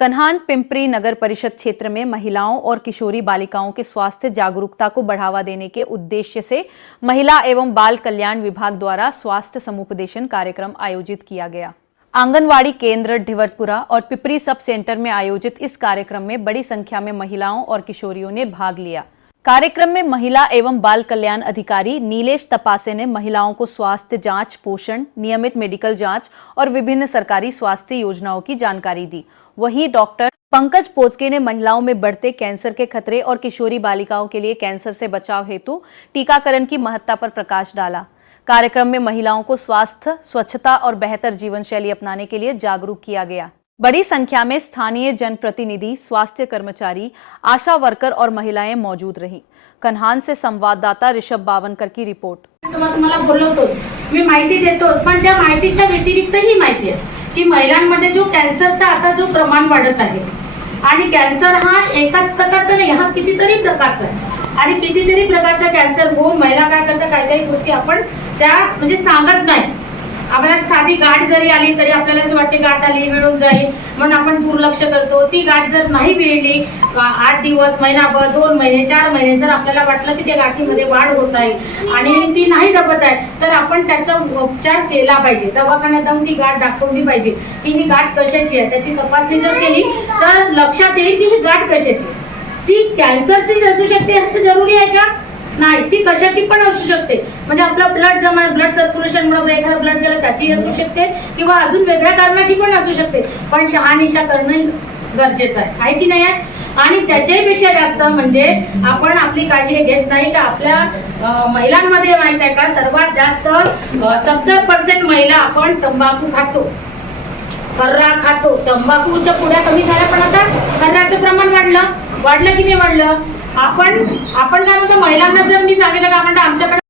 कन्हान पिंपरी नगर परिषद क्षेत्र में महिलाओं और किशोरी बालिकाओं के स्वास्थ्य जागरूकता को बढ़ावा देने के उद्देश्य से महिला एवं बाल कल्याण विभाग द्वारा स्वास्थ्य समुपदेशन कार्यक्रम आयोजित किया गया। आंगनवाड़ी केंद्र ढिवरपुरा और पिपरी सब सेंटर में आयोजित इस कार्यक्रम में बड़ी संख्या में महिलाओं और किशोरियों ने भाग लिया। कार्यक्रम में महिला एवं बाल कल्याण अधिकारी नीलेश तपासे ने महिलाओं को स्वास्थ्य जांच, पोषण, नियमित मेडिकल जांच और विभिन्न सरकारी स्वास्थ्य योजनाओं की जानकारी दी। वहीं डॉक्टर पंकज पोचके ने महिलाओं में बढ़ते कैंसर के खतरे और किशोरी बालिकाओं के लिए कैंसर से बचाव हेतु टीकाकरण की महत्ता पर प्रकाश डाला। कार्यक्रम में महिलाओं को स्वास्थ्य, स्वच्छता और बेहतर जीवन शैली अपनाने के लिए जागरूक किया गया। बड़ी संख्या में स्थानीय जनप्रतिनिधि, स्वास्थ्य कर्मचारी, आशा वर्कर और महिलाएं मौजूद रहीं। कन्हान से संवाददाता ऋषभ बावनकर की रिपोर्ट। तुम्हाला बोलवतो, मी माहिती देतो, पण त्या माहितीच्या व्यतिरिक्त ही माहिती आहे की महिलांमध्ये जो कॅन्सरचा आता जो प्रमाण वाढत आहे आणि कॅन्सर हा एकाच प्रकारचा नाही, हा कितीतरी प्रकारचा आहे आणि कितीतरी प्रकारचा कॅन्सर होऊन महिला काय करतात, काही गोष्टी आपण त्या म्हणजे सांगत नाही। आपल्याला साधी गाठ जरी आली तरी आपल्याला असं वाटते गाठ आली मिळून जाईल म्हणून आपण दुर्लक्ष करतो। ती गाठ जर नाही मिळली 8 दिवस, महिनाभर, 2 महिने, 4 महिने जर आपल्याला वाटलं की त्या गाठीमध्ये वाढ होत आहे आणि ती नाही दबत आहे तर आपण त्याचा उपचार केला पाहिजे। दवाखान्यात जाऊन ती गाठ दाखवली पाहिजे की ही गाठ कशाची आहे, त्याची तपासणी जर केली तर लक्षात येईल की ही गाठ कशाची। ती कॅन्सरची असू शकते असं जरुरी आहे का? नाही, ती कशाची पण असू शकते। म्हणजे आपलं ब्लड सर्क्युलेशन मुळे एखादा ब्लड गेलं त्याची असू शकते किंवा अजून वेगळ्या कारणाची पण असू शकते, पण शहानिशा करणं गरजेचं आहे की नाही आहे। आणि त्याच्यापेक्षा जास्त म्हणजे आपण आपली काळजी घेत नाही का आपल्या महिलांमध्ये माहित आहे का सर्वात जास्त 70% महिला आपण तंबाखू खातो, खर्रा खातो। तंबाखूच्या पुड्या कमी झाल्या पण आता खर्राचं प्रमाण वाढलं की नाही वाढलं? आपण काय म्हणतो